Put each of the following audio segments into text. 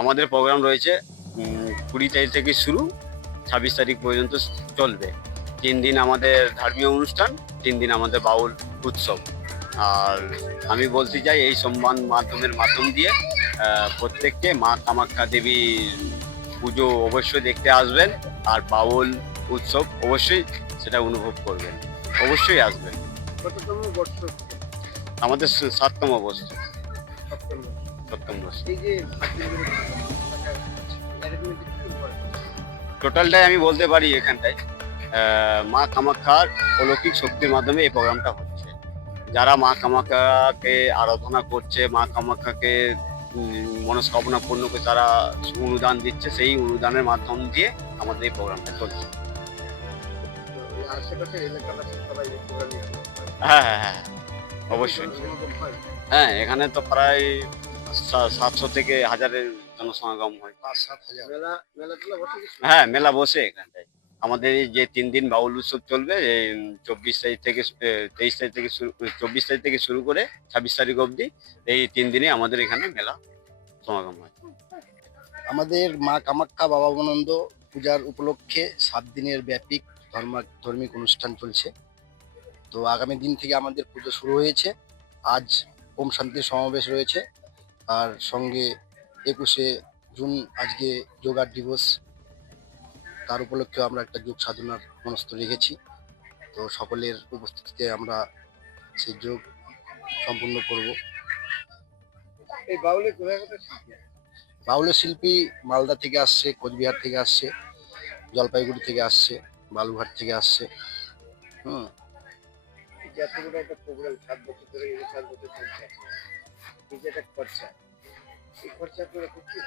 আমাদের প্রোগ্রাম রয়েছে 20 তারিখ থেকে শুরু, 26 তারিখ পর্যন্ত চলবে। 3 দিন আমাদের ধর্মীয় অনুষ্ঠান, 3 দিন আমাদের বাউল উৎসব। আর আমি বলতে চাই এই সম্মান মাধ্যম দিয়ে প্রত্যেককে মা কামাখ্যা দেবীর পুজো অবশ্যই দেখতে আসবেন, আর বাউল উৎসব অবশ্যই সেটা অনুভব করবেন, অবশ্যই আসবেন। কততম বর্ষ? আমাদের 7তম বর্ষ। সপ্তম বর্ষ। 7তম বর্ষ। এই যে অ্যারেঞ্জমেন্ট কি করে? টোটালটাই আমি বলতে পারি এখানটায় মা কামাখ্যার অলৌকিক শক্তির মাধ্যমে এই প্রোগ্রামটা হচ্ছে। যারা মা কামাখ্যাকে আরাধনা করছে, মা কামাখ্যাকে মনস্কামনা পূর্ণ করে তারা অনুদান দিচ্ছে, সেই অনুদানের মাধ্যম দিয়ে আমাদের এই প্রোগ্রামটা চলছে। তো এই আশেপাশের এলাকাবাসী সবাই এই প্রোগ্রামে হ্যাঁ হ্যাঁ হ্যাঁ, অবশ্যই। সমাগম হয়। হ্যাঁ, এখানে তো প্রায় 700 থেকে 1000-এর জনসমাগম হয়। 5-7 হাজার। মেলা টেলা বসে কিছু? হ্যাঁ, মেলা বসে এখানটায়। আমাদের এই যে 3 দিন বাউল উৎসব চলবে, এই 24 তারিখ থেকে শুরু করে 26 তারিখ অবধি, এই 3 দিনে আমাদের এখানে মেলা সমাগম হয়। আমাদের মা কামাখ্যা বাবা বনন্দ পূজার উপলক্ষে 7 দিনের ব্যাপী ধর্মিক অনুষ্ঠান চলছে। তো আগামী দিন থেকে আমাদের পুজো শুরু হয়েছে। আজ ওম শান্তির সমাবেশ রয়েছে, আর সঙ্গে 21শে জুন আজকে যোগা দিবস, তার উপলক্ষে আমরা একটা যোগ সাধনার মনস্থ রেখেছি। তো সকলের উপস্থিতিতে আমরা সেই যোগ সম্পূর্ণ করব। এই বাউলে কোথায় কোথায় শিল্পী? বাউলের শিল্পী মালদা থেকে আসছে, কোচবিহার থেকে আসছে, জলপাইগুড়ি থেকে আসছে, বালুঘাট থেকে আসছে। এই যে এত বড় একটা প্রোগ্রাম 7 বছর ধরে, এই 7 বছর চলছে, এই যে একটা খরচা, এই খরচা আপনারা করছেন?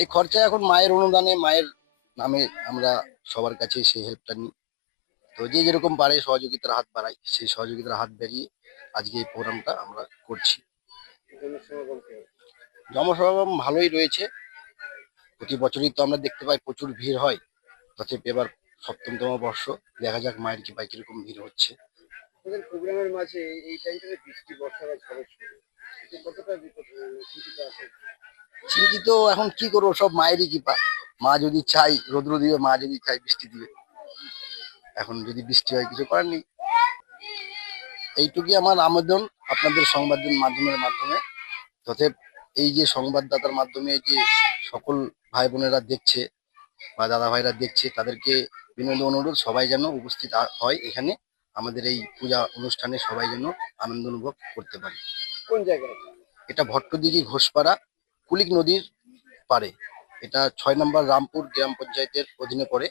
এই খরচা এখন মায়ের অনুদানে, মায়ের নামে আমরা সবার কাছে সেই হেল্পটা নিই। তো যে যেরকম পারে সহযোগিতার হাত বাড়াই, সেই সহযোগিতার হাত বাড়িয়ে আজকে এই প্রোগ্রামটা আমরা করছি। জনসমাগম কেমন? জনসমাগম ভালোই রয়েছে। প্রতি বছরই তো আমরা দেখতে পাই প্রচুর ভিড় হয়। তথাপি এবার 7তম বর্ষ, দেখা যাক মায়ের কৃপায় কিরকম ভিড় হচ্ছে। আপনাদের প্রোগ্রামের মাঝে এই টাইমটাতে বৃষ্টি, বর্ষা বা ঝড়ের শুরু, এতে কতটা চিন্তিত আছে? চিন্তিত এখন কি করবো, সব মায়েরই কৃপা। মা যদি চাই রৌদ্র দিবে, মা যদি চাই বৃষ্টি দিবে। এখন যদি বৃষ্টি হয় কিছু করার নেই। এইটুকুই আমার আবেদন আপনাদের সংবাদ মাধ্যমের মাধ্যমে। তথেপ এই যে সংবাদদাতার মাধ্যমে যে সকল ভাই বোনেরা দেখছে বা দাদা ভাইরা দেখছে, তাদেরকে বিনোদন অনুরোধ, সবাই যেন উপস্থিত হয় এখানে আমাদের এই পূজা অনুষ্ঠানে, সবাই যেন আনন্দ অনুভব করতে পারে। কোন জায়গায়? এটা ভট্টদিঘি ঘোষপাড়া, কুলিক নদীর পারে। এটা 6 নম্বর রামপুর গ্রাম পঞ্চায়েতের অধীনে পড়ে।